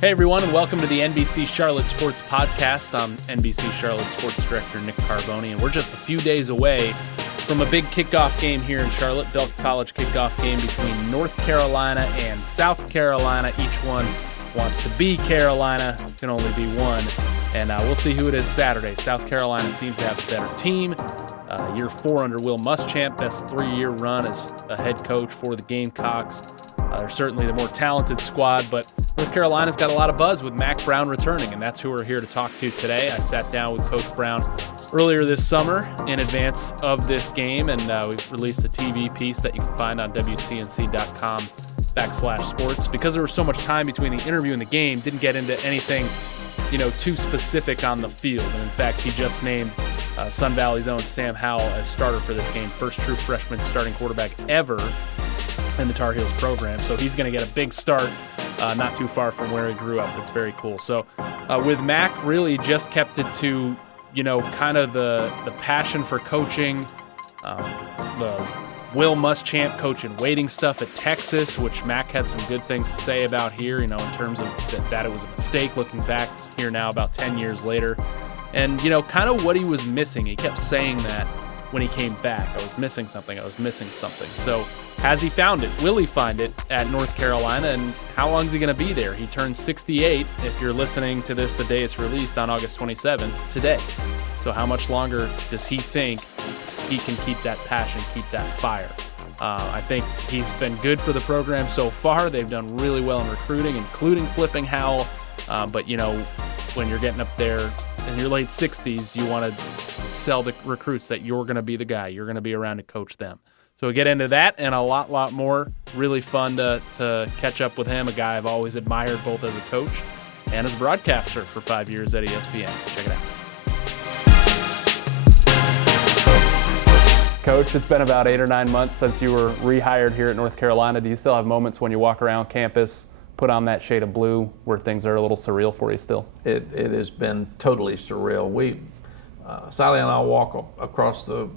Hey everyone, and welcome to the NBC Charlotte Sports Podcast. I'm NBC Charlotte Sports Director Nick Carboni, and we're just a few days away from a big kickoff game here in Charlotte, Belk College kickoff game between North Carolina and South Carolina. Each one wants to be Carolina, can only be one, and we'll see who it is Saturday. South Carolina seems to have a better team. Year 4 under Will Muschamp, best 3-year run as a head coach for the Gamecocks. They're certainly the more talented squad, but North Carolina's got a lot of buzz with Mack Brown returning, and that's who we're here to talk to today. I sat down with Coach Brown earlier this summer in advance of this game, and we've released a TV piece that you can find on WCNC.com/sports. Because there was so much time between the interview and the game, didn't get into anything, too specific on the field. And in fact, he just named Sun Valley's own Sam Howell as starter for this game, first true freshman starting quarterback ever in the Tar Heels program. So he's going to get a big start not too far from where he grew up. That's very cool. So with Mack, really just kept it to, kind of the passion for coaching, the Will Muschamp coach and waiting stuff at Texas, which Mack had some good things to say about here, in terms of that it was a mistake looking back here now about 10 years later. And, kind of what he was missing. He kept saying that when he came back. I was missing something. So has he found it? Will he find it at North Carolina? And how long is he going to be there? He turns 68, if you're listening to this the day it's released on August 27th, today. So how much longer does he think he can keep that passion, keep that fire? I think he's been good for the program so far. They've done really well in recruiting, including flipping Howell. But, when you're getting up there in your late 60s, you want to sell the recruits that you're going to be the guy. You're going to be around to coach them. So we get into that and a lot more. Really fun to catch up with him, a guy I've always admired both as a coach and as a broadcaster for 5 years at ESPN. Check it out. Coach, it's been about 8 or 9 months since you were rehired here at North Carolina. Do you still have moments when you walk around campus, put on that shade of blue, where things are a little surreal for you still? It has been totally surreal. Sally and I walk across the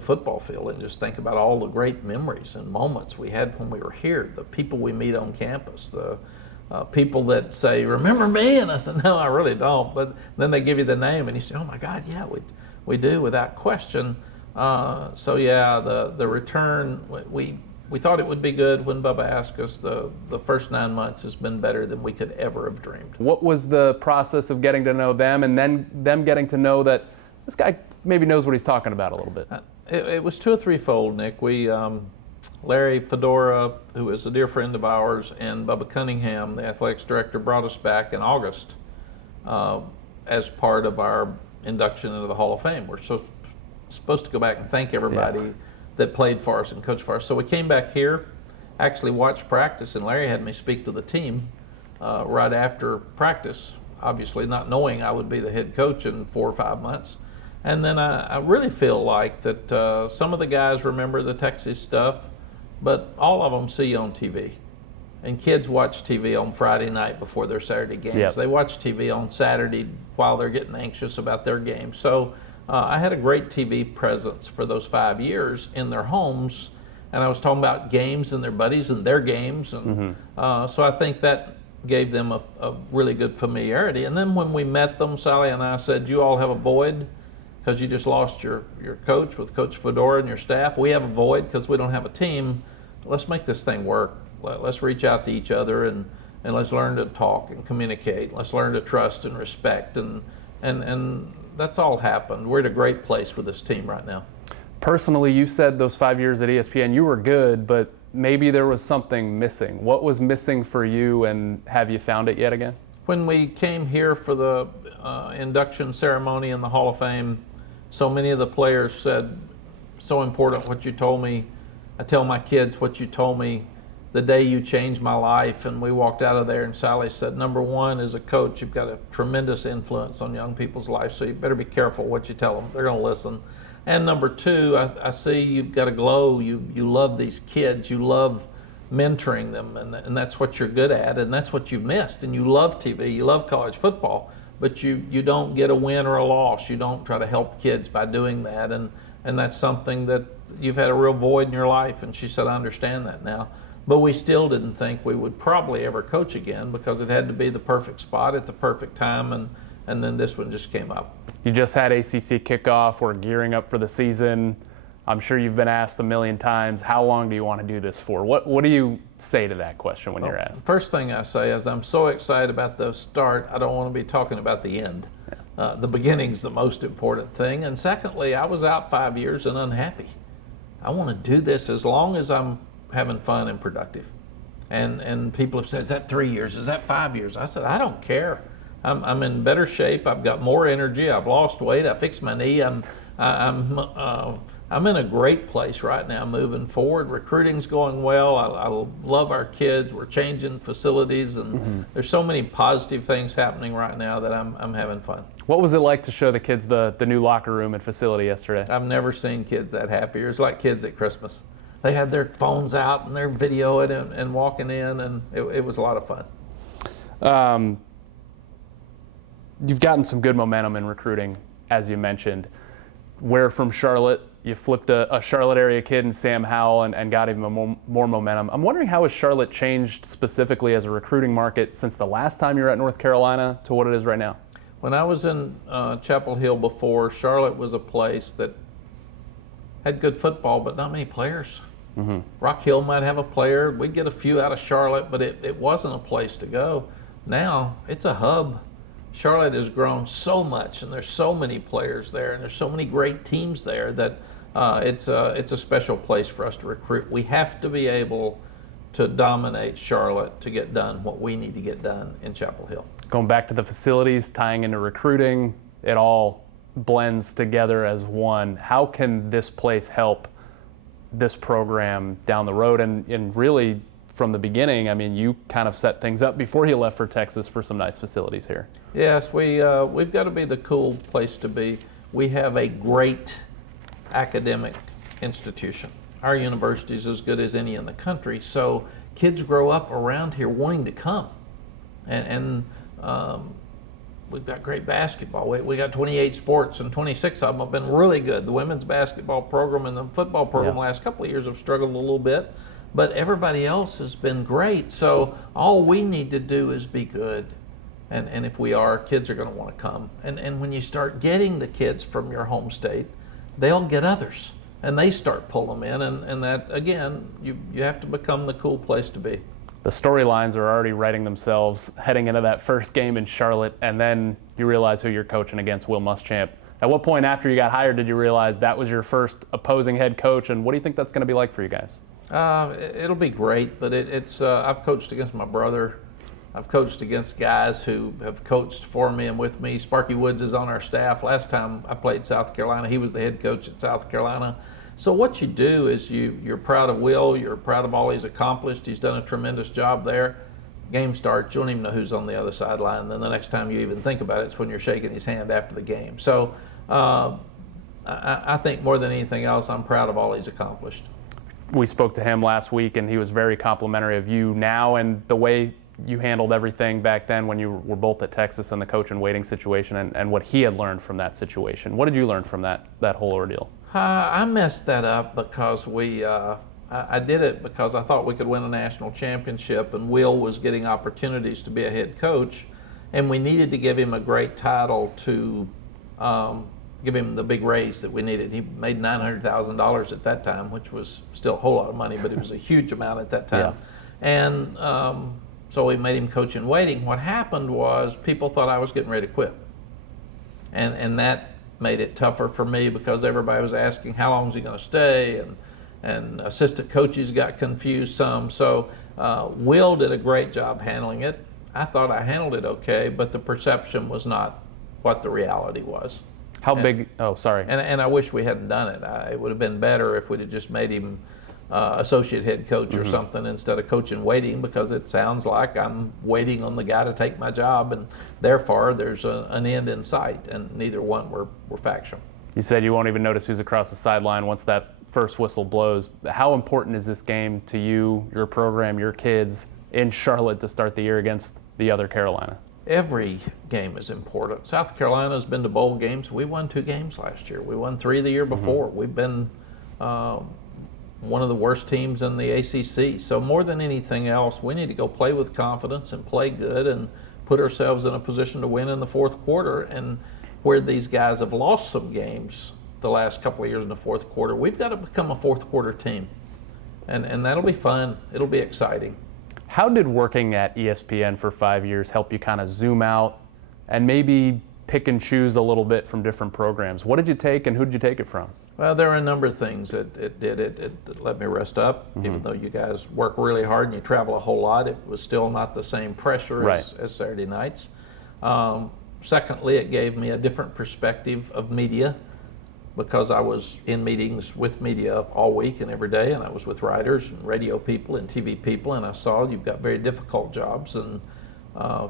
football field and just think about all the great memories and moments we had when we were here, the people we meet on campus, the people that say, "Remember me?" And I said, "No, I really don't." But then they give you the name and you say, "Oh my God, yeah, we do," without question. So yeah, the return, we thought it would be good when Bubba asked us. The first 9 months has been better than we could ever have dreamed. What was the process of getting to know them and then them getting to know that this guy maybe knows what he's talking about a little bit? It was 2 or 3-fold, Nick. Larry Fedora, who is a dear friend of ours, and Bubba Cunningham, the athletics director, brought us back in August as part of our induction into the Hall of Fame. We're supposed to go back and thank everybody that played for us and coached for us. So we came back here, actually watched practice, and Larry had me speak to the team right after practice, obviously not knowing I would be the head coach in 4 or 5 months. And then I really feel like that some of the guys remember the Texas stuff, but all of them see you on TV. And kids watch TV on Friday night before their Saturday games. Yep. They watch TV on Saturday while they're getting anxious about their game. So I had a great TV presence for those 5 years in their homes, and I was talking about games and their buddies and their games. And so I think that gave them a really good familiarity. And then when we met them, Sally and I said, "You all have a void because you just lost your coach with Coach Fedora and your staff. We have a void because we don't have a team. Let's make this thing work. Let's reach out to each other and let's learn to talk and communicate. Let's learn to trust and respect." And that's all happened. We're at a great place with this team right now. Personally, you said those 5 years at ESPN, you were good, but maybe there was something missing. What was missing for you, and have you found it yet again? When we came here for the induction ceremony in the Hall of Fame, so many of the players said, "So important what you told me. I tell my kids what you told me the day you changed my life." And we walked out of there and Sally said, "Number one, as a coach, you've got a tremendous influence on young people's lives, so you better be careful what you tell them. They're going to listen. And number two, I see you've got a glow. You love these kids. You love mentoring them, and that's what you're good at, and that's what you've missed. And you love TV. You love college football, but you don't get a win or a loss. You don't try to help kids by doing that, and that's something that you've had a real void in your life." And she said, "I understand that now." But we still didn't think we would probably ever coach again because it had to be the perfect spot at the perfect time, and then this one just came up. You just had ACC kickoff. We're gearing up for the season. I'm sure you've been asked a million times, how long do you want to do this for? What do you say to that question when you're asked? First thing I say is I'm so excited about the start, I don't want to be talking about the end. The beginning's the most important thing. And secondly, I was out 5 years and unhappy. I want to do this as long as I'm having fun and productive. And people have said, is that 3 years? Is that 5 years? I said, I don't care. I'm in better shape. I've got more energy. I've lost weight. I fixed my knee. I'm in a great place right now moving forward. Recruiting's going well. I love our kids. We're changing facilities, and there's so many positive things happening right now that I'm having fun. What was it like to show the kids the new locker room and facility yesterday? I've never seen kids that happy. It was like kids at Christmas. They had their phones out and they're videoing and walking in, and it was a lot of fun. You've gotten some good momentum in recruiting, as you mentioned. Where from Charlotte, you flipped a Charlotte area kid in Sam Howell and got even more momentum. I'm wondering, how has Charlotte changed specifically as a recruiting market since the last time you were at North Carolina to what it is right now? When I was in Chapel Hill before, Charlotte was a place that had good football, but not many players. Rock Hill might have a player. We'd get a few out of Charlotte, but it wasn't a place to go. Now it's a hub. Charlotte has grown so much, and there's so many players there, and there's so many great teams there that it's a special place for us to recruit. We have to be able to dominate Charlotte to get done what we need to get done in Chapel Hill. Going back to the facilities, tying into recruiting, it all blends together as one. How can this place help this program down the road? And really, from the beginning, I mean, you kind of set things up before you left for Texas for some nice facilities here. Yes, we've got to be the cool place to be. We have a great academic institution. Our university is as good as any in the country, so kids grow up around here wanting to come. And we've got great basketball. We got 28 sports, and 26 of them have been really good. The women's basketball program and the football program the last couple of years have struggled a little bit, but everybody else has been great. So all we need to do is be good. And if we are, kids are going to want to come. And when you start getting the kids from your home state, they'll get others. And they start pulling them in. And that, again, you have to become the cool place to be. The storylines are already writing themselves heading into that first game in Charlotte, and then you realize who you're coaching against, Will Muschamp. At what point after you got hired did you realize that was your first opposing head coach, and what do you think that's going to be like for you guys? It'll be great, but I've coached against my brother. I've coached against guys who have coached for me and with me. Sparky Woods is on our staff. Last time I played South Carolina, he was the head coach at South Carolina. So what you do is you're proud of Will, you're proud of all he's accomplished. He's done a tremendous job there. Game starts, you don't even know who's on the other sideline. Then the next time you even think about it, it's when you're shaking his hand after the game. So I think more than anything else, I'm proud of all he's accomplished. We spoke to him last week, and he was very complimentary of you now and the way you handled everything back then when you were both at Texas and the coach and waiting situation, and what he had learned from that situation. What did you learn from that whole ordeal? I messed that up because I did it because I thought we could win a national championship, and Will was getting opportunities to be a head coach, and we needed to give him a great title to give him the big raise that we needed. He made $900,000 at that time, which was still a whole lot of money, but it was a huge amount at that time. And so we made him coach in waiting. What happened was people thought I was getting ready to quit, and that made it tougher for me because everybody was asking how long is he going to stay, and assistant coaches got confused some. So Will did a great job handling it. I thought I handled it okay, but the perception was not what the reality was. How big? Oh, sorry. And I wish we hadn't done it. It would have been better if we'd have just made him associate head coach or something instead of coach in waiting, because it sounds like I'm waiting on the guy to take my job, and therefore there's an end in sight, and neither one were factual. You said you won't even notice who's across the sideline once that first whistle blows. How important is this game to you, your program, your kids in Charlotte to start the year against the other Carolina? Every game is important. South Carolina's been to bowl games. We won 2 games last year. We won 3 the year before. We've been one of the worst teams in the ACC. So more than anything else, we need to go play with confidence and play good and put ourselves in a position to win in the fourth quarter. And where these guys have lost some games the last couple of years in the fourth quarter, we've got to become a fourth quarter team. And that'll be fun. It'll be exciting. How did working at ESPN for 5 years help you kind of zoom out and maybe pick and choose a little bit from different programs? What did you take and who did you take it from? Well, there are a number of things it did. It let me rest up. Even though you guys work really hard and you travel a whole lot, it was still not the same pressure as Saturday nights. Secondly, it gave me a different perspective of media, because I was in meetings with media all week and every day, and I was with writers and radio people and TV people, and I saw you've got very difficult jobs, and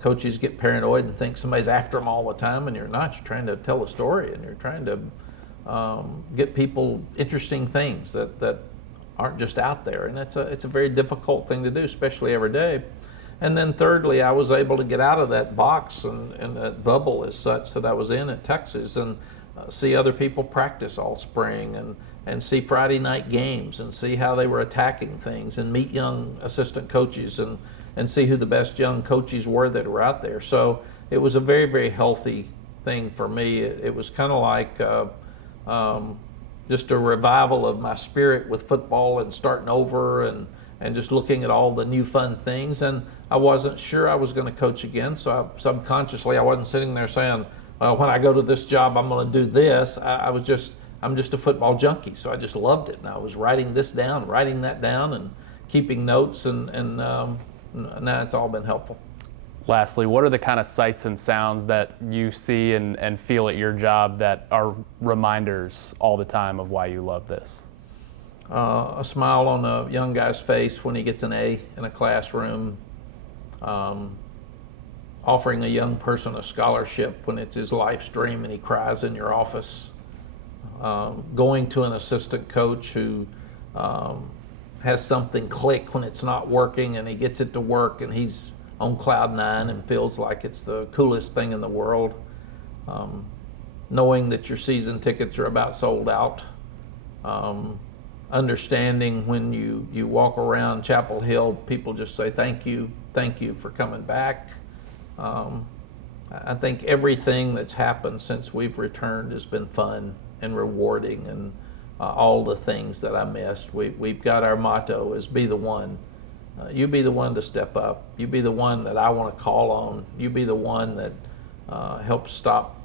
coaches get paranoid and think somebody's after them all the time, and you're not. You're trying to tell a story, and you're trying to get people interesting things that aren't just out there, and it's a very difficult thing to do, especially every day. And then thirdly, I was able to get out of that box and that bubble as such that I was in at Texas, and see other people practice all spring, and see Friday night games and see how they were attacking things, and meet young assistant coaches and see who the best young coaches were that were out there. So it was a very, very healthy thing for me. It was kind of like just a revival of my spirit with football and starting over and just looking at all the new fun things. And I wasn't sure I was going to coach again, so subconsciously I wasn't sitting there saying, when I go to this job, I'm going to do this. I'm just a football junkie, so I just loved it. And I was writing this down, writing that down, and keeping notes, and now it's all been helpful. Lastly, what are the kind of sights and sounds that you see and feel at your job that are reminders all the time of why you love this? A smile on a young guy's face when he gets an A in a classroom. Offering a young person a scholarship when it's his life's dream and he cries in your office. Going to an assistant coach who has something click when it's not working, and he gets it to work, and he's on cloud nine and feels like it's the coolest thing in the world. Knowing that your season tickets are about sold out. Understanding when you walk around Chapel Hill, people just say thank you for coming back. I think everything that's happened since we've returned has been fun and rewarding, and all the things that I missed. We've got our motto is be the one. You be the one to step up. You be the one that I want to call on. You be the one that helps stop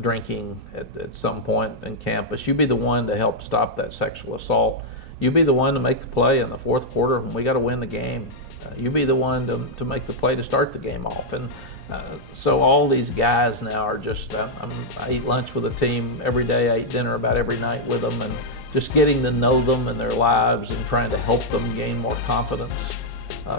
drinking at some point in campus. You be the one to help stop that sexual assault. You be the one to make the play in the fourth quarter when we got to win the game. You be the one to make the play to start the game off. And so all these guys now are just, I eat lunch with a team every day. I eat dinner about every night with them, and just getting to know them and their lives and trying to help them gain more confidence.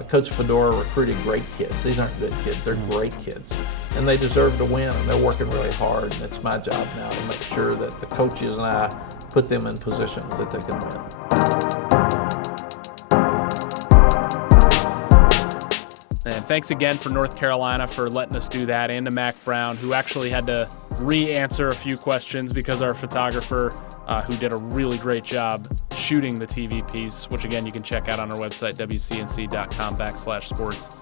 Coach Fedora recruited great kids. These aren't good kids, they're great kids. And they deserve to win, and they're working really hard. And it's my job now to make sure that the coaches and I put them in positions that they can win. And thanks again for North Carolina for letting us do that, and to Mack Brown, who actually had to re-answer a few questions because our photographer, who did a really great job shooting the TV piece, which again you can check out on our website, WCNC.com/sports.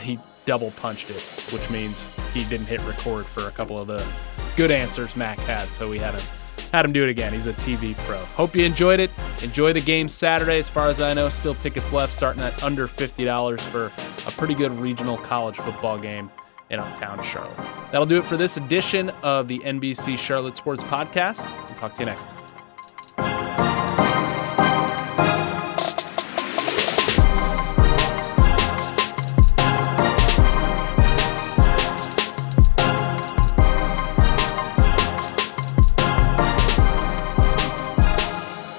He double punched it, which means he didn't hit record for a couple of the good answers Mack had, so we had him do it again. He's a TV pro. Hope you enjoyed it. Enjoy the game Saturday. As far as I know, still tickets left, starting at under $50 for a pretty good regional college football game in uptown Charlotte. That'll do it for this edition of the NBC Charlotte Sports Podcast. We'll talk to you next time.